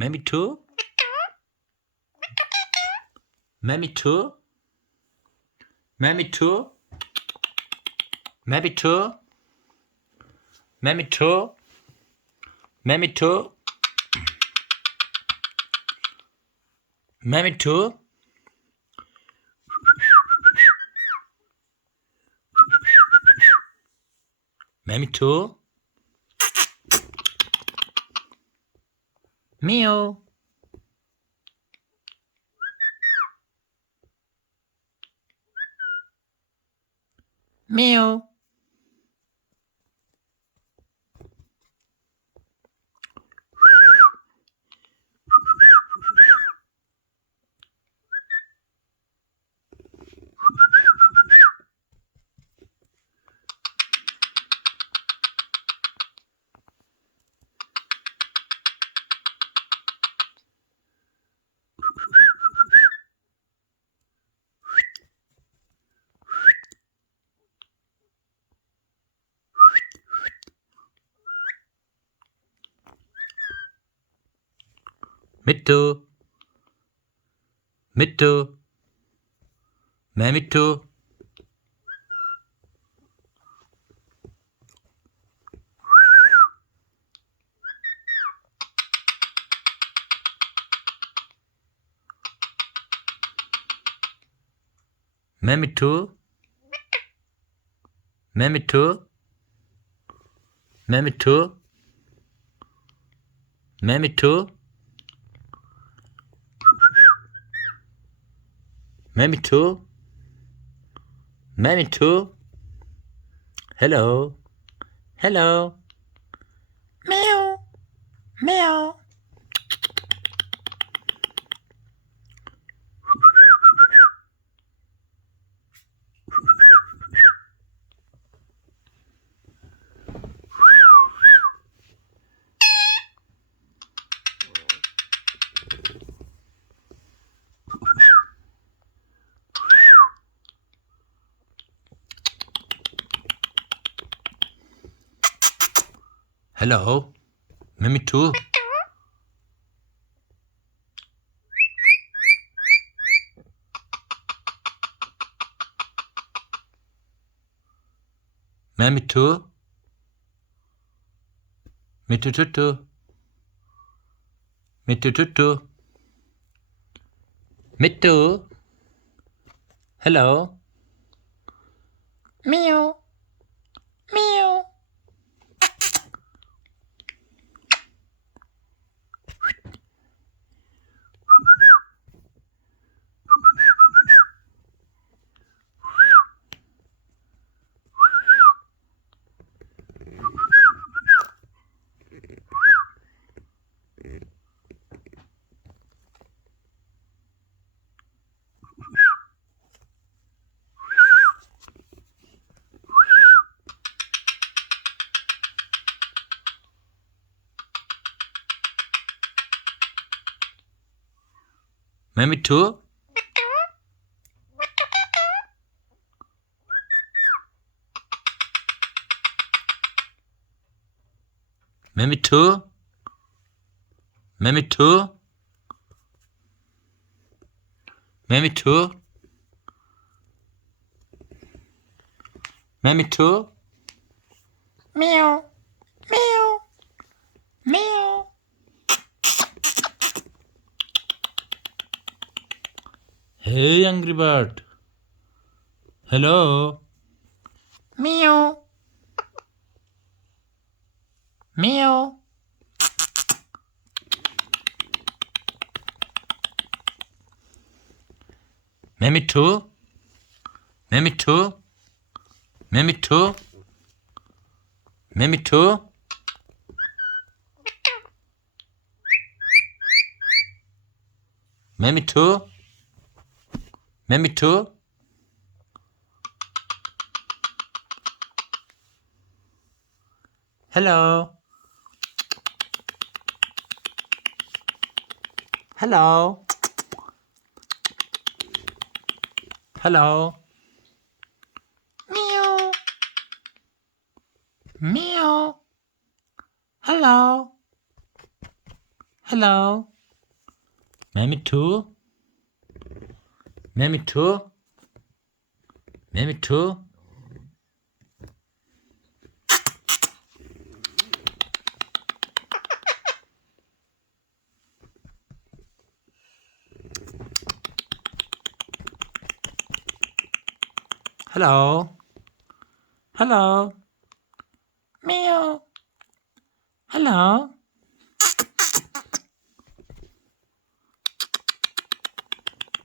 Maybe two? Maybe two? Maybe two? Maybe two? Maybe two? Maybe two? Maybe two? Maybe two? Meow. Meow. Me too. Me too. Me too. Me too. Me too. Me too. Me too. Me too. Me too. Hello. Hello. Meow. Meow. Hello. Me too. Me too. Me too too too. Me too too too. Me too. Hello. Meow. Meow. Me too. Me too. Me too. Me too. Me too. Meow. Meow. Meow. Hey, angry bird. Hello. Meow. Meow. Me too. Me too. Me too. Me too. Me too. Me too. Hello. Hello. Hello. Meow. Meow. Hello. Hello. Mammy too? Mammy too? Mammy too? Hello? Hello? Meow. Hello?